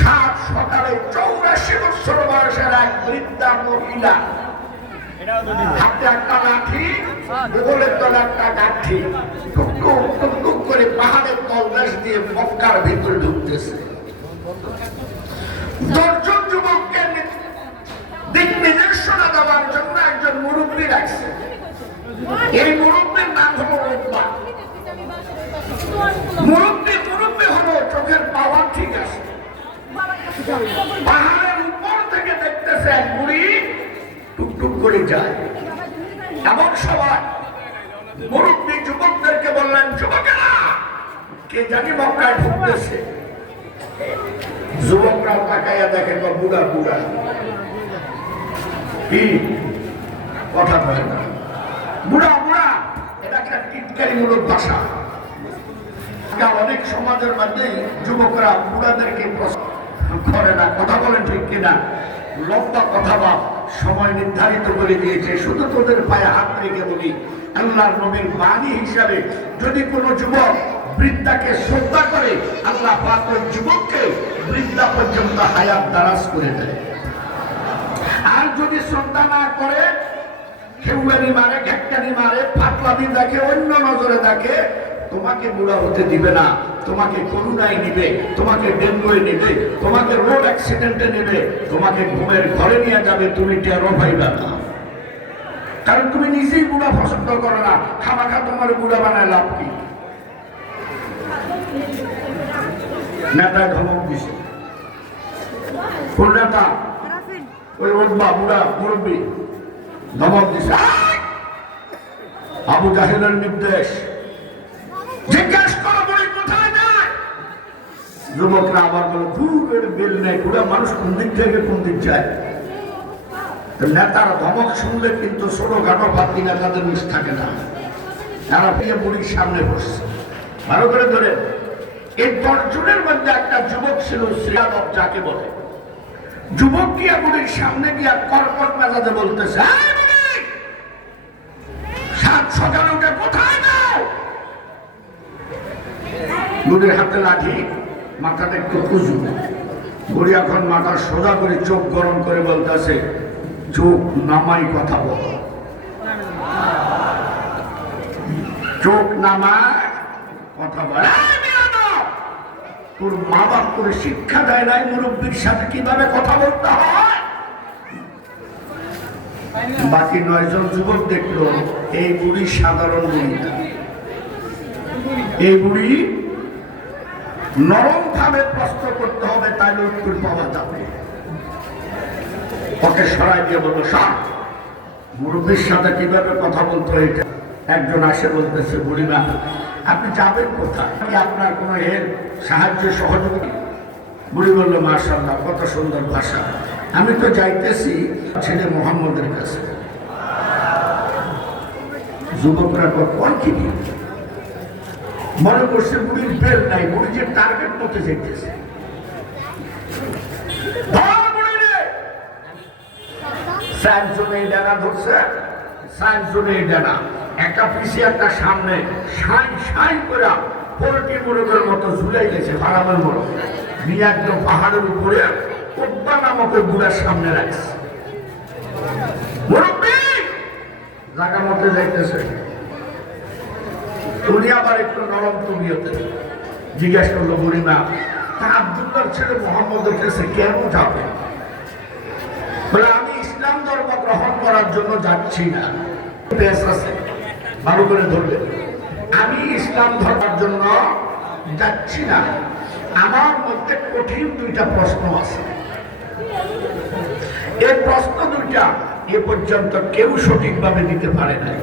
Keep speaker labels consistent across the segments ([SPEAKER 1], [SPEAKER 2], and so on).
[SPEAKER 1] সাত সকালে চৌরাশি বছর বয়সের মক্কার ভিতরে ঢুকতেছে। দশজন যুবককে দিক নির্দেশনা দেওয়ার জন্য একজন মুরব্বী রাখছে। এই মুরব্বীর নাম হলো মুরব্বী মুরব্বী হলো চোখের পাওয়ার ঠিক আছে। পাহাড়ের উপর থেকে দেখতেছে এক টুকটুক করে যায়। এমন সময় মুরব্বী যুবকদেরকে বললেন, যুবকেরা, কে জানি মক্কায় ঢুকতেছে? যুবকরা তাকাইয়া দেখে বা বুড়া বুড়া। কি? কথা বলে না। বুড়া বুড়া, এটা একটা টিটকারিমূলক ভাষা আজকাল অনেক সমাজের মধ্যে যুবকরা বুড়াদেরকে করে না। কথা বলেন ঠিক কিনা? লম্বা কথা বা সময় নির্ধারিত করে দিয়েছে। শুধু তোদের পায়ে হাত রেখে বলি, আল্লাহর নবীর বাণী হিসাবে যদি কোনো যুবক বৃদ্ধাকে শ্রদ্ধা করে, আল্লাহ পাক ওই যুবককে বৃদ্ধা পর্যন্ত হায়াত দারাজ করে দেয়। আর যদি শ্রদ্ধা না করে খেউয়ানি মারে ঘেটকানি মারে ফাটলামি দেখে, অন্য নজরে দেখে তোমাকে বুড়া হতে দিবে না, তোমাকে করুণায় নিবে, তোমাকে ডেঙ্গুয়ে নিবে, তোমাকে রোড অ্যাক্সিডেন্টে নেবে, তোমাকে ঘুমের ঘরে নিয়ে যাবে, তুমি টেরো পাইবে না। কারণ তুমি নিজেই বুড়া পছন্দ করো না, খামাখা তোমার বুড়া বানায় লাভ কি? নেতা ধমক দিছে। কোন ওই ওরবা বুড়া মুরব্বী। ধমক দিছে। আবু জাহেলের নির্দেশ। জিজ্ঞেস করো যুবকরা আবার বলে দূরের বেল নেই। পুরো মানুষ কোন দিক থেকে কোন দিক যায়? নেতার ধমক শুনলে কিন্তু ছোটখাটো পাতি নেতাদের মিশ থাকে না। তারা পেয়ে বুড়ির সামনে বসছে। ভালো করে ধরে। এই দশজনের মধ্যে একটা যুবক ছিল শ্রীয়াদব যাকে বলে। যুবক গিয়া বুড়ির সামনে গিয়া কর্কট মেজাজে বলতেছে, "এই বুড়ি! সাত সকালে উঠে বুড়ির হাতে লাঠি মাথাটা একটু কুজু বুড়ি এখন মাথা সোজা করে চোখ গরম করে বলতেছে, চোখ নামাই কথা বল। চোখ নামায় কথা বল। তোর মা বাপ করে শিক্ষা দেয় নাই, মুরব্বীর সাথে কীভাবে কথা বলতে হয়? বাকি নয়জন যুবক দেখল, এই বুড়ি সাধারণ বুড়ি এই বুড়ি নরম ভাবে প্রশ্ন করতে হবে তাইলে উত্তর পাওয়া যাবে। ওকে সরাই দিয়ে বলল সব মুরব্বীর সাথে কীভাবে কথা বলতে এটা? একজন আসে বলতেছে বুড়িমা আপনি যাবেন কোথায়? আপনার কোনো এর সাহায্য সহযোগী? বুড়ি বলল মার্শাল্লাহ কত সুন্দর ভাষা। আমি তো যাইতেছি ছেলে মোহাম্মদের কাছে। যুবকরা কোন কি মনে করছে বুড়ির বেল নাই বুড়ি যে টার্গেট মতো যেতেছে ধর বুড়িরে! সাইড জোনে এই ডানা ধরছে সাইড ডানা। একটা পিছিয়ে একটা সামনে। সাই সাই করে পোলট্রি মোরগের মতো ঝুলাই গেছে পাহাড়ের উপরে ওই বুড়ার সামনে রাখছে। জায়গা মতো যাইতেছে। আবার একটু নরম জিজ্ঞেস করল, বুড়িমা, তা ছেলে কেন যাবে? বলে, আমি ইসলাম ধর্ম গ্রহণ করার জন্য যাচ্ছি না। আছে, ভালো করে ধরবে। আমি ইসলাম ধর্মের জন্য যাচ্ছি না। আমার মধ্যে কঠিন দুইটা প্রশ্ন আছে। এই প্রশ্ন দুইটা এ পর্যন্ত কেউ সঠিকভাবে দিতে পারে নাই।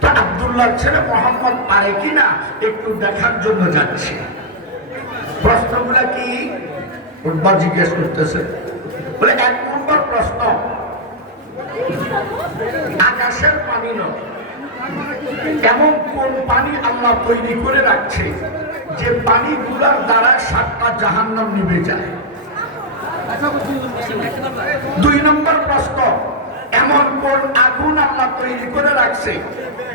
[SPEAKER 1] তো আব্দুল্লাহ ছেলে মোহাম্মদ পারে কিনা একটু দেখার জন্য যাচ্ছি। প্রশ্নগুলা কি? উদ্বার জিজ্ঞেস করতেছে। বলে, এক নম্বর প্রশ্ন, আকাশের পানি নয় এমন কোন পানি আল্লাহ তৈরি করে রাখছে যে পানি গুলার দ্বারা সাতটা জাহান্নাম নিভে যায়? দুই নম্বর প্রশ্ন এমন কোন আগুন আল্লাহ তৈরি করে রাখছে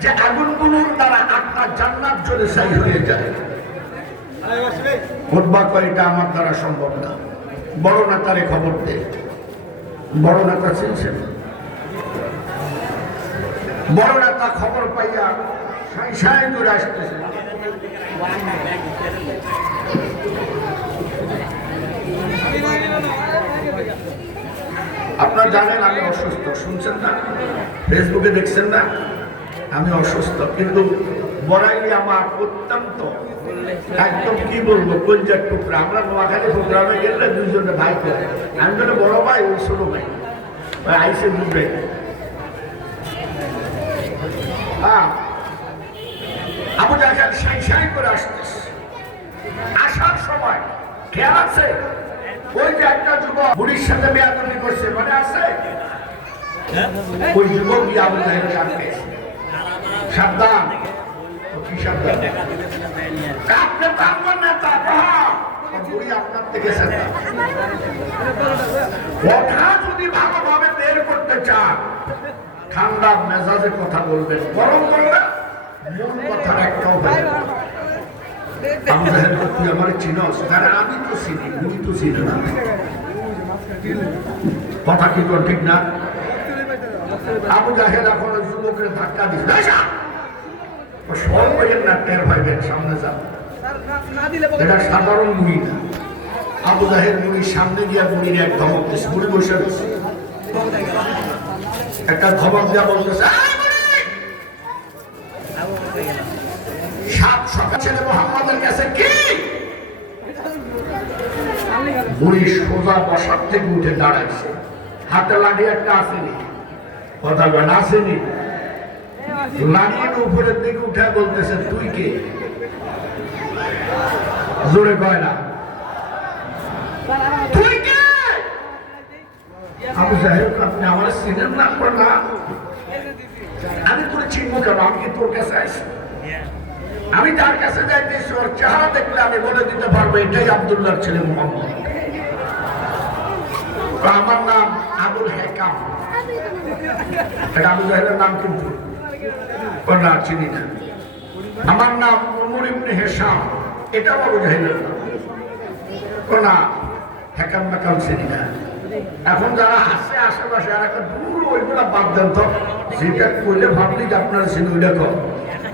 [SPEAKER 1] যে আগুনগুলোর দ্বারা আটটা জান্নাত জ্বলে ছাই হয়ে যায়। এটা আমার দ্বারা সম্ভব না। বড় নেতারে খবর দে। বড় নেতা চিনছেন? বড় নেতা খবর পাইয়া সাই সাই করে আসতেছে। আপনারা জানেন আমি অসুস্থ, শুনছেন না? ফেসবুকে দেখছেন না? আমি অসুস্থ, কিন্তু বড়াইলি আমার অত্যন্ত, একদম কি বলব, কলজার টুকরা। আমরা নোয়াখালী প্রোগ্রামে গেলে দুজনে ভাই করে আমি বলে, বড় ভাই, ওই ছোট ভাই। ওই আইসে বুঝবে। হ্যাঁ আবু জাহেল সাই সাই করে আসতেছে। আসার সময় খেয়াল আছে? ওই যে একটা যুবক বুড়ির সাথে বেয়াদবি করছে মানে আছে? ওই যুবক গিয়ে আবু জাহেল ডাকতে সাবধান। কি সাবধান? আপনি ব্রাহ্মণ নেতা বুড়ি আপনার থেকে সাবধান। কথা যদি ভালোভাবে বের করতে চান ঠান্ডা মেজাজের কথা বলবেন গরম করলে মূল কথার একটাও। আবু তো তুই আমার চিনস কারণ আমি তো চিনি উনি তো কথা কি তোর ঠিক না আবু জাহেল এখন যুবকের ধাক্কা দিচ্ছে সব হইয়েন না টের পাইবেন সামনে যান এটা সাধারণ মুড়ি না আবু জাহেল মুড়ির সামনে গিয়া মুড়ির এক ধমক দিচ্ছে মুড়ি বসে একটা ধমক দিয়া বলতেছে "এই মুড়ি! সাত ছেলে মোহাম্মদের কাছে কি? বুড়ি সোজা বসার থেকে উঠে দাঁড়াইছে। হাতে লাঠি একটা আসেনি। কথা বলেন, আসেনি? লাঠির উপরের দিকে উঠে বলতেছে, তুই কে? জোরে কয় না। তুই কে? আবু সাহেব আপনি আমার সিনেম না? আমি তোর চিনবো কেন? আমি তোর কাছে আইসি আমি তার কাছে যাইতেছি, ওর চেহারা দেখলে আমি বলে দিতে পারব, এটাই আবদুল্লাহর ছেলে মোহাম্মদ। আমার নাম আবুল হেকাম। এটা আবু জাহেলের নাম কিন্তু নাম চিনি না। আমার নাম উমর ইবনে হেসাম এটা আবু জাহেলের না হেকাম চিনি না। এখন যারা হাসে আশেপাশে, আর একটা দূর, ওইগুলা বাদ দেন তো। যেটা কইলে ভাবলি যে আপনারা চিনি ওইটা কর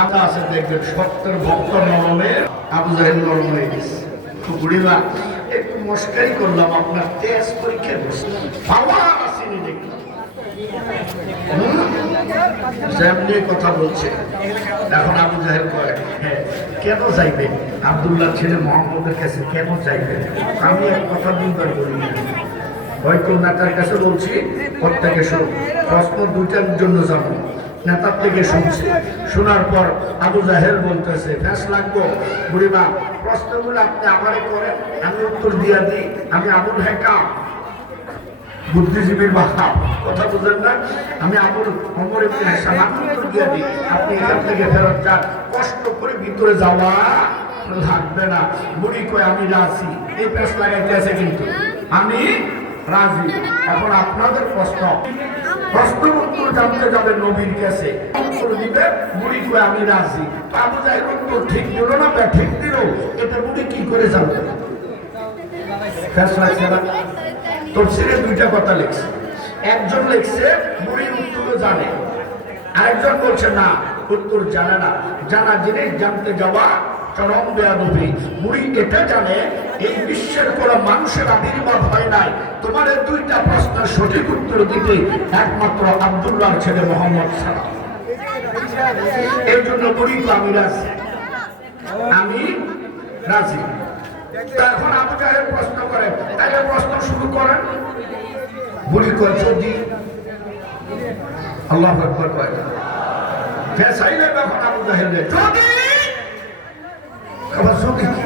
[SPEAKER 1] আদা আছে দেখবেন, সত্তর ভক্ত নরমের আবু নরম হয়ে গেছে। বুড়িমা একটু মস্কারি করলাম, আপনার তেজ পরীক্ষা করছি আসেনি দেখলাম কথা এখন হ্যাঁ কেন যাইবেন আবদুল্লাহ ছেলে মোহাম্মদের কাছে কেন যাইবেন আমি এক কথা দুইবার বলি। হয়তো নেতার কাছে বলছি প্রত্যেকে শুন প্রশ্ন দুইটার জন্য যাব নেতার থেকে শুনছি। শোনার পর আবু জাহেল বলতেছে, ফ্যাস লাগবো। বুড়িমা, প্রশ্নগুলো আপনি আমারে করেন। আমি উত্তর দিয়া দিই। আমি আবুল হেকাম বুদ্ধিজীবীর বাহা কথা বুঝেন না? আমি আবুল অমর উত্তর দিয়া দিই। আপনি এখান থেকে ফেরত যান। কষ্ট করে ভিতরে যাওয়া লাগবে না। বুড়ি কয়, আমি রাজি। এই প্রেস লাগাইতে আছে কিন্তু। আমি রাজি। এখন আপনাদের প্রশ্ন। প্রশ্ন জানতে যাবে নবীর কাছে দিবে বুড়ি কয় আমি রাজি। আবু উত্তর ঠিক দিল না দিল। এটা বুড়ি কি করে জানবে? না? তফসিরে দুইটা কথা লিখছে। একজন লিখছে বুড়ির উত্তর জানে। আরেকজন বলছে, না, উত্তর জানে না। জানা জিনিস জানতে যাওয়া চরম বেয়াদবি। বুড়ি এটা জানে, এই বিশ্বের কোন মানুষের আবির্ভাব হয় নাই। তোমার দুইটা প্রশ্নের সঠিক উত্তর দিতে একমাত্র আব্দুল্লাহর ছেলে মোহাম্মদ সালাম। এই জন্য বুড়ি তো আমি রাজি। আমি রাজি। এখন আবু জাহেল প্রশ্ন করেন। তাহলে প্রশ্ন শুরু করেন। বুড়ি কয়, যদি? আল্লাহ কয়। তখন আবু জাহেল যদি আবার যদি কি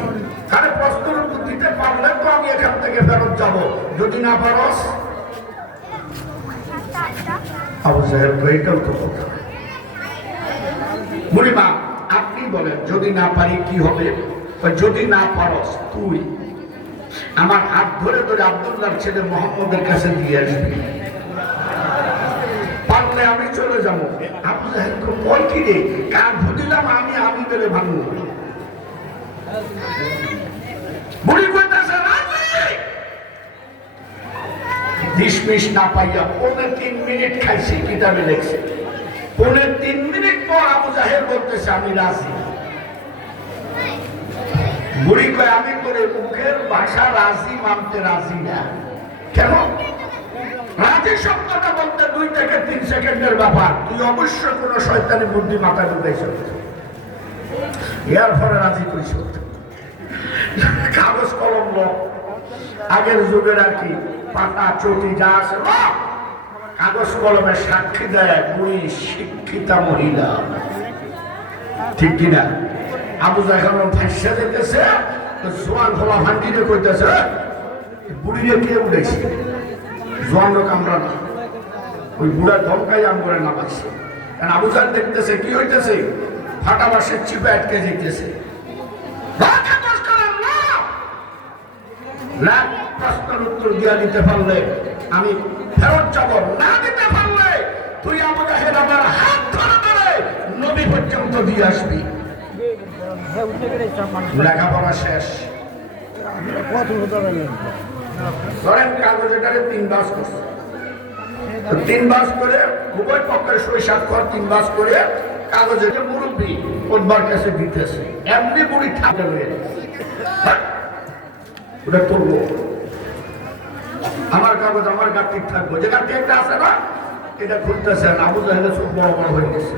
[SPEAKER 1] আরে প্রশ্নের উত্তর দিতে পারলে তো আমি এখান থেকে যাব যদি না পারস আপনি বলেন, যদি না পারি কি হবে? যদি না পারস, তুই আমার হাত ধরে ধরে আব্দুল্লাহর ছেলে মোহাম্মদের কাছে দিয়ে আসবি। পারলে আমি চলে যাব। আবু সাহেব কয় কি রে? কার দিলাম আমি আমি বেড়ে ভাঙবো? বুড়ি কইতাছে রাজি ডিসমিস না পাইয়া পৌনে তিন মিনিট খাইছি, কিতাবে লেখছে। পৌনে তিন মিনিট পর আবু জাহের বলতেছে, আমি রাজি। বুড়ি কয়, আমি তোরে মুখের ভাষা রাজি মানতে রাজি না। কেন? রাজি শব্দটা বলতে দুই থেকে তিন সেকেন্ডের ব্যাপার। তুই অবশ্য কোনো শয়তানি বুদ্ধি মাথায় ঢুকাইছ। এর পরে রাজি কইছ কাগজ, কলম লো। আগের যুগের আর কি, পাতা, চটি যা আছে কাগজ কলমে সাক্ষী দেয় বুড়ি শিক্ষিতা মহিলা। ঠিক কিনা আবু যখন ফাঁসিয়া দিতেছে জোয়ান খোলা ভান্ডিরে কইতেছে বুড়িরে কে উঠেছে জোয়ান কামড়া না। ওই বুড়া ধমকাই আম করে নামাচ্ছে আবু জাহেল দেখতেছে, কি হইতেছে? ফাটা বাসের চিপে আটকে যেতেছে রাখা দোষ করেন না। না, প্রশ্নের উত্তর দিয়া দিতে পারলে আমি ফেরত যাব, না দিতে পারলে তুই আবু জাহেল আমার হাত ধরে ধরে নবী পর্যন্ত দিয়ে আসবি লেখাপড়া শেষ ধরেন কাগজেটারে তিন বাস করছে তিন বাস করে উভয় পক্ষের সই স্বাক্ষর তিন বাস করে কাগজে মুরব্বী ওর কাছে দিতেছে এমনি বুড়ি গেছে। হ্যাঁ? ওটা করব। আমার কাগজ, আমার গাড়ি থাকব। যে গাড়ি একটা আছে না, এটা খুলতেছে না। আবু জাহেলে সব বড় বড় হয়ে গেছে।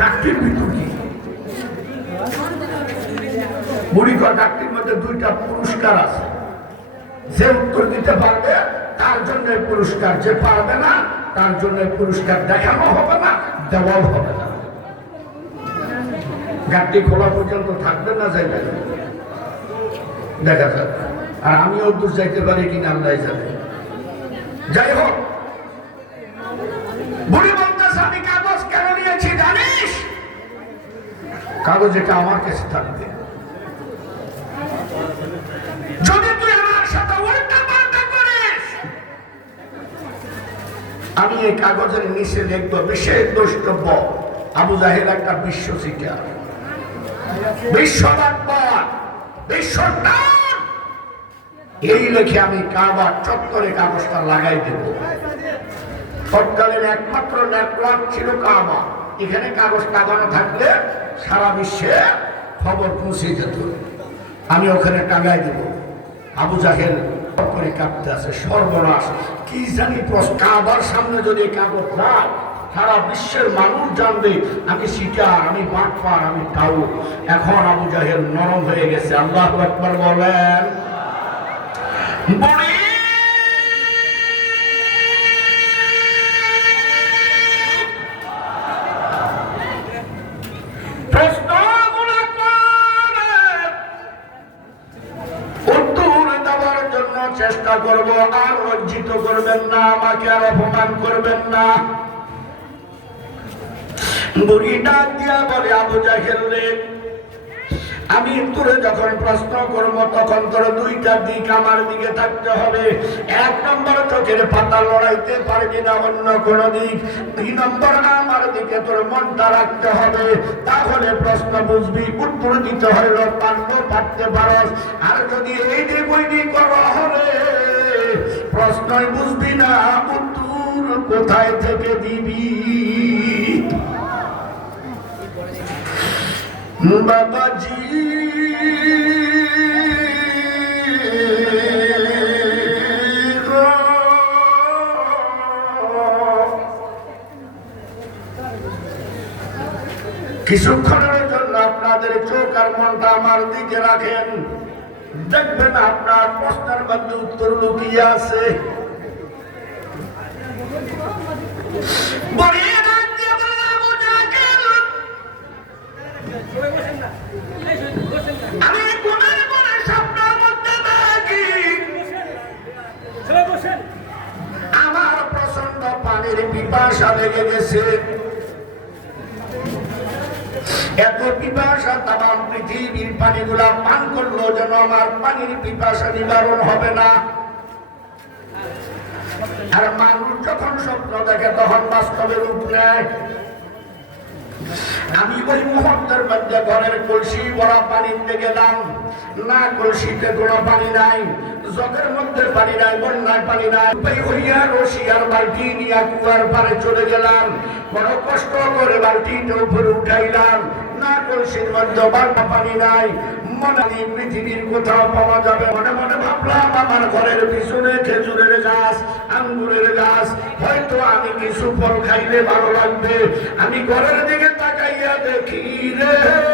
[SPEAKER 1] গাড়ির ভিতর কি? বুড়ি গাড়ির মধ্যে দুইটা পুরস্কার আছে। যে উত্তর দিতে পারবে, তার জন্য পুরস্কার। যে পারবে না, তার জন্য পুরস্কার। দেখানো হবে না, দেওয়াও হবে না। গাড়ি খোলা পর্যন্ত থাকবে না, যাইবে দেখা যাবে আর আমিও দূর যাইতে পারি কিনা আল্লাহ জানে। যাই হোক আমি কাগজ এটা আমার কাছে থাকবে। যদি তুই আমার সাথে উল্টা পাল্টা করিস, আমি এই কাগজের নিচে লিখব বিশেষ দ্রষ্টব্য। আবু জাহেদ একটা বিশ্ব শিকার বিশ্ব ডাক্তার, বিশ্ব। এই লেখে আমি কাবার চত্বরে কাগজটা লাগাই দেব। তৎকালীন একমাত্র নেটওয়ার্ক ছিল কাবা এখানে কাগজ লাগানো থাকলে সারা বিশ্বে খবর পৌঁছে যেত। আমি ওখানে টাঙাই দেব। আবু জাহেল করে কাঁপতে আছে, সর্বনাশ। কি জানি কাবার সামনে যদি কাগজ না সারা বিশ্বের মানুষ জানবে, আমি শিকার, আমি বাটপার, আমি টাউ এখন আবু জাহেল নরম হয়ে গেছে, আল্লাহ একবার বলেন। চেষ্টা করব আর লজ্জিত করবেন না আমাকে আর অপমান করবেন না বুড়ি ডাক দিয়া বলে, আবু জাহেল রে আমি তোরে যখন প্রশ্ন করব, তখন তোর দুইটা দিক আমার দিকে থাকতে হবে। এক নম্বর চোখের পাতা লড়াইতে পারবি না, অন্য কোন দিক। দুই নম্বর আমার দিকে তোর মনটা রাখতে হবে। তাহলে প্রশ্ন বুঝবি, উত্তর দিতে হইল পারল পারতে পারস। আর যদি এই দিক ওই দিক করা হলে, প্রশ্নই বুঝবি না, উত্তর কোথায় থেকে দিবি? বাবাজি কিছুক্ষণের জন্য আপনাদের চোখ আর মনটা আমার দিকে রাখেন। দেখবেন আপনার প্রশ্নের মধ্যে উত্তর লুকিয়ে আছে। বড়িয়ে ডাক দিয়ে বলল, "আবু জাহেল, আমি গুণের গুণে স্বপ্নের মধ্যে দেখি আমার প্রচণ্ড পানির পিপাসা লেগে গেছে। এত পিপাসা তাম পৃথিবীর পানিগুলা পান করল যেন আমার পানির পিপাসা নিবারণ হবে না। আর মানুষ যখন স্বপ্ন দেখে তখন বাস্তবে রূপ নেয়। আমি ওই মুহূর্তের মধ্যে ঘরের কলসি বড়া পানিতে গেলাম। না কলসিতে কোনো পানি নাই, জগের মধ্যে পানি নাই, বন্যায় পানি নাই। হইয়া রশিয়ার বালতি নিয়ে কুয়ার পারে চলে গেলাম। বড় কষ্ট করে বালতিটা উপরে উঠাইলাম। না কলসির মধ্যে পানি নাই। পৃথিবীর কোথাও পাওয়া যাবে। মনে মনে ভাবলাম, আমার ঘরের পিছনে খেজুরের গাছ, আঙ্গুরের গাছ। হয়তো আমি কিছু ফল খাইলে ভালো লাগবে। আমি ঘরের দিকে তাকাইয়া দেখি রে।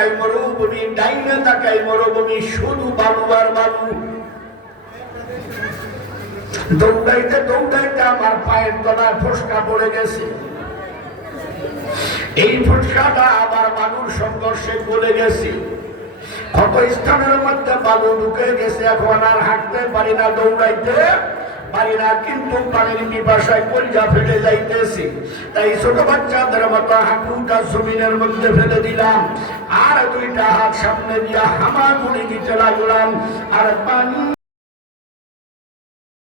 [SPEAKER 1] তাকাই মরুভূমি, ডাইনে তাকাই মরুভূমি, শুধু বাবু আর বাবু। দৌড়াইতে দৌড়াইতে আমার পায়ের তলায় ফসকা পড়ে গেছে। এই ফসকাটা আবার বালুর সংঘর্ষে পড়ে গেছি। কত স্থানের মধ্যে বালু ঢুকে গেছে, এখন আর হাঁটতে পারি না দৌড়াইতে। পারি না, কিন্তু পানির পিপাসায় কলজা ফেটে যাইতেছি। তাই ছোট বাচ্চাদের মতো হাঁটুটা জমিনের মধ্যে ফেলে দিলাম। আর দুইটা হাত সামনে দিয়া হামা হামাগুড়ি দিতে লাগলাম আর পানি